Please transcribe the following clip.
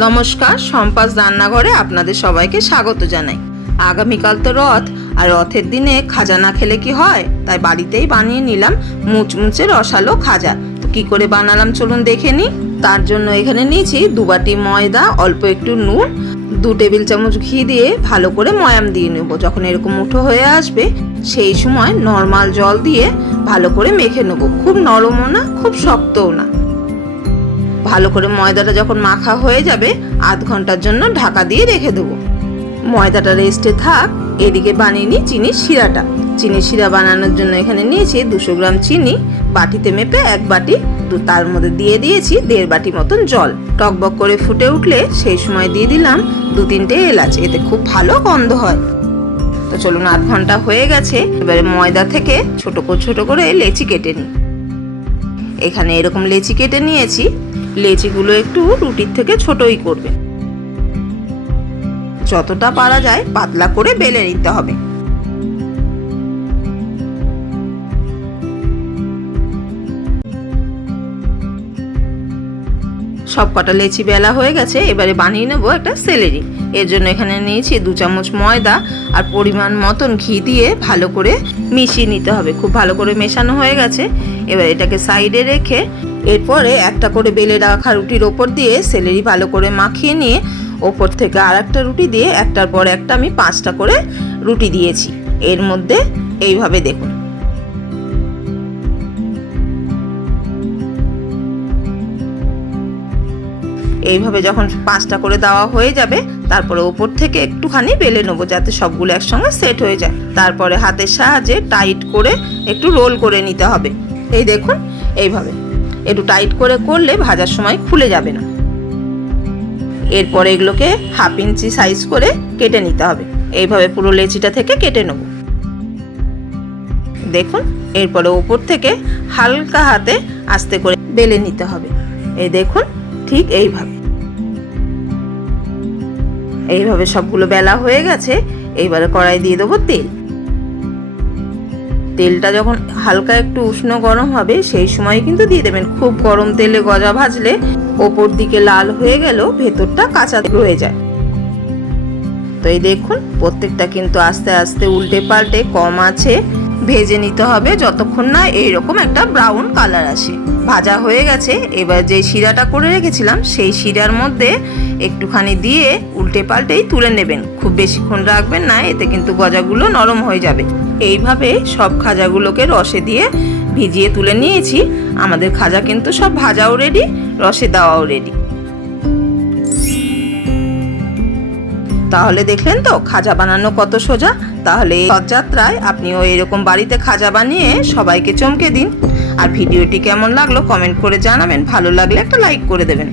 নমস্কার, সম্পাস রান্নাঘরে আপনাদের সবাইকে স্বাগত জানাই। আগামীকাল তো রথ, আর রথের দিনে খাজা না খেলে কি হয়, তাই বাড়িতেই বানিয়ে নিলাম মুচমুচে রসালো খাজা। তো কি করে বানালাম চলুন দেখে নিই। তার জন্য এখানে নিয়েছি 2 বাটি ময়দা, অল্প একটু নুন, 2 টেবিল চামচ ঘি দিয়ে ভালো করে ময়াম দিয়ে নেব। যখন এরকম মুঠো হয়ে আসবে সেই সময় নর্মাল জল দিয়ে ভালো করে মেখে নেব। খুব নরমও না, খুব শক্তও না। ভালো করে ময়দাটা যখন মাখা হয়ে যাবে আধ ঘন্টার জন্য ঢাকা দিয়ে রেখে দেবো। ময়দাটা রেস্টে থাক, এদিকে বানিয়ে নিই চিনির শিরাটা। চিনির শিরা বানানোর জন্য এখানে নিয়েছি 200 গ্রাম চিনি, বাটিতে মেপে 1 বাটি, তার মধ্যে দিয়ে দিয়েছি 1.5 বাটি মতন জল। টকবক করে ফুটে উঠলে সেই সময় দিয়ে দিলাম 2-3টে এলাচ, এতে খুব ভালো গন্ধ হয়। তো চলুন, আধ ঘন্টা হয়ে গেছে। এবারে ময়দা থেকে ছোট করে লেচি কেটে নিই। এখানে এরকম লেচি কেটে নিয়েছি। লেচিগুলো একটু রুটির থেকে ছোটই করবে, যতটা পারা যায় পাতলা করে বেলে নিতে হবে। সব কটা লেচি বেলা হয়ে গেছে। এবারে বানিয়ে নেবো একটা সেলেরি। এর জন্য এখানে নিয়েছি 2 চামচ ময়দা আর পরিমাণ মতন ঘি দিয়ে ভালো করে মিশিয়ে নিতে হবে। খুব ভালো করে মেশানো হয়ে গেছে। এবার এটাকে সাইডে রেখে এরপরে একটা করে বেলে রাখা রুটির ওপর দিয়ে সেলেরি ভালো করে মাখিয়ে নিয়ে ওপর থেকে আর একটা রুটি দিয়ে একটার পর একটা আমি 5টা করে রুটি দিয়েছি এর মধ্যে। এইভাবে দেখুন, এইভাবে যখন 5টা করে দেওয়া হয়ে যাবে তারপরে ওপর থেকে একটুখানি বেলে নেবো যাতে সবগুলো একসঙ্গে সেট হয়ে যায়। তারপরে হাতের সাহায্যে টাইট করে একটু রোল করে নিতে হবে। এই দেখুন, এইভাবে একটু টাইট করে করলে ভাজার সময় খুলে যাবে না। এরপরে এগুলোকে 1/2 ইঞ্চি সাইজ করে কেটে নিতে হবে। এইভাবে পুরো লেচিটা থেকে কেটে নেব। দেখুন, এরপরে ওপর থেকে হালকা হাতে আস্তে করে বেলে নিতে হবে। এই দেখুন, ঠিক এইভাবে সবগুলো বেলা হয়ে গেছে। এইবারে কড়াই দিয়ে দেবো তেল। তেলটা যখন হালকা একটু উষ্ণ গরম হবে সেই সময় কিন্তু দিয়ে দেবেন। খুব গরম তেলে গজা ভাজলে ওপর দিকে লাল হয়ে গেলেও ভেতরটা কাঁচা রয়ে যায়। তো এই দেখুন, প্রত্যেকটা কিন্তু আস্তে আস্তে উল্টে পাল্টে কম আছে ভেজে নিতে হবে যতক্ষণ না এইরকম একটা ব্রাউন কালার আসে। ভাজা হয়ে গেছে। এবার যে শিরাটা করে রেখেছিলাম সেই শিরার মধ্যে একটুখানি দিয়ে উল্টে পাল্টেই তুলে নেবেন। খুব বেশিক্ষণ রাখবেন না, এতে কিন্তু গজাগুলো নরম হয়ে যাবে। এইভাবে সব খাজাগুলোকে রসে দিয়ে ভিজিয়ে তুলে নিয়েছি। আমাদের খাজা কিন্তু সব ভাজাও রেডি, রসে দেওয়াও রেডি। তাহলে দেখলেন তো খাজা বানানো কত সোজা। তাহলে এই রথযাত্রায় আপনিও এরকম বাড়িতে খাজা বানিয়ে সবাইকে চমকে দিন। আর ভিডিওটি কেমন লাগলো কমেন্ট করে জানাবেন। ভালো লাগলে একটা লাইক করে দেবেন।